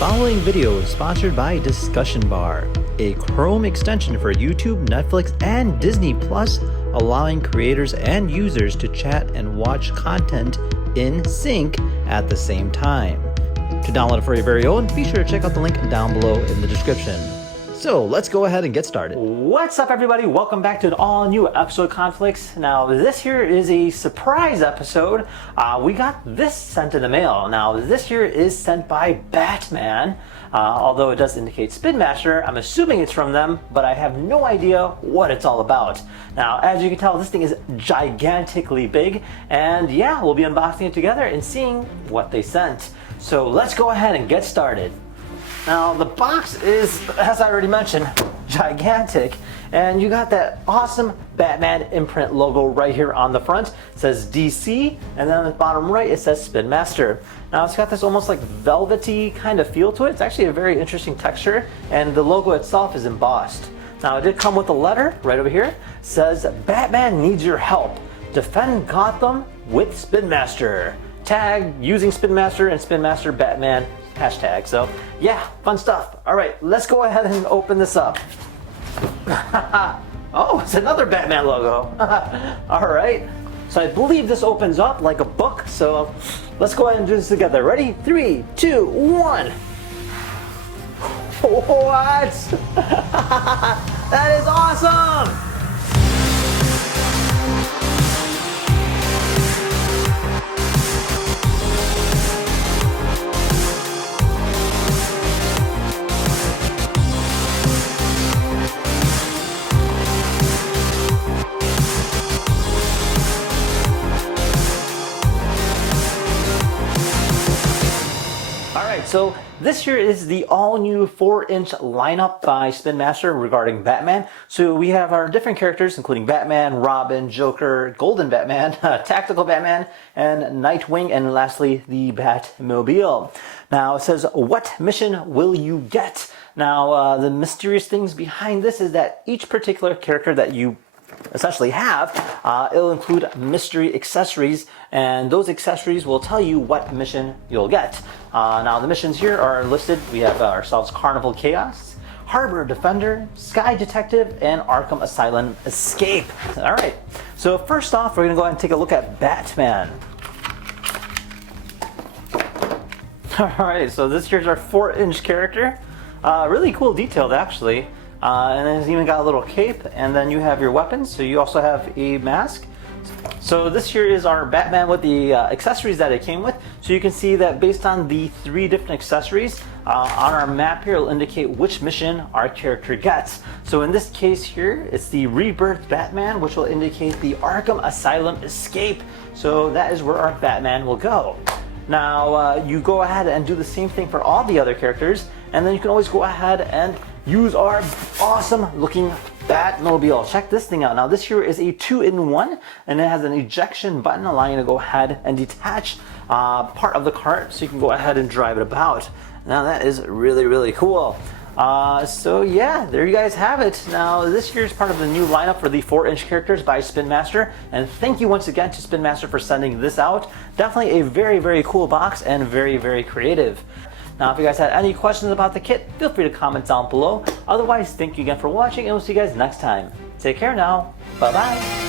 following video is sponsored by Discussion Bar, a Chrome extension for YouTube, Netflix, and Disney Plus, allowing creators and users to chat and watch content in sync at the same time. To download it for your very own, be sure to check out the link down below in the description. So let's go ahead and get started. What's up, everybody? Welcome back to an all-new episode of Conflicts. Now, this here is a surprise episode. We got this sent in the mail. Now, this here is sent by Batman. Although it does indicate Spin Master, I'm assuming it's from them, but I have no idea what it's all about. Now, as you can tell, this thing is gigantically big, and yeah, we'll be unboxing it together and seeing what they sent. So let's go ahead and get started. Now, the box is, as I already mentioned, gigantic, and you got that awesome Batman imprint logo right here on the front. It says DC, and then on the bottom right it says Spin Master. Now, it's got this almost like velvety kind of feel to it. It's actually a very interesting texture, and the logo itself is embossed. Now, it did come with a letter right over here. It says, Batman needs your help. Defend Gotham with Spin Master. Tag using Spin Master and Spin Master Batman hashtag. So yeah, fun stuff. All right, let's go ahead and open this up. Oh, it's another Batman logo. All right, so I believe this opens up like a book. So let's go ahead and do this together. Ready? 3, 2, 1. What? That is awesome. So this here is the all-new 4-inch lineup by Spin Master regarding Batman. So we have our different characters, including Batman, Robin, Joker, Golden Batman, Tactical Batman, and Nightwing, and lastly, the Batmobile. Now it says, what mission will you get? Now the mysterious things behind this is that each particular character that you essentially have, it'll include mystery accessories, and those accessories will tell you what mission you'll get. Now the missions here are listed. We have ourselves Carnival Chaos, Harbor Defender, Sky Detective, and Arkham Asylum Escape. All right, so first off, we're gonna go ahead and take a look at Batman. All right, so this here's our 4-inch character. Really cool detailed, actually. And then it's even got a little cape, and then you have your weapons, so you also have a mask. So this here is our Batman with the accessories that it came with. So you can see that based on the 3 different accessories on our map here, it'll indicate which mission our character gets. So in this case here, it's the Rebirth Batman, which will indicate the Arkham Asylum Escape. So that is where our Batman will go. Now you go ahead and do the same thing for all the other characters, and then you can always go ahead and use our awesome looking Batmobile. Check this thing out. Now this here is a 2-in-1, and it has an ejection button allowing you to go ahead and detach part of the cart so you can go ahead and drive it about. Now that is really, really cool. So yeah, there you guys have it. Now this here is part of the new lineup for the 4-inch characters by Spin Master, and thank you once again to Spin Master for sending this out. Definitely a very, very cool box and very, very creative. Now, if you guys had any questions about the kit, feel free to comment down below. Otherwise, thank you again for watching, and we'll see you guys next time. Take care now. Bye-bye.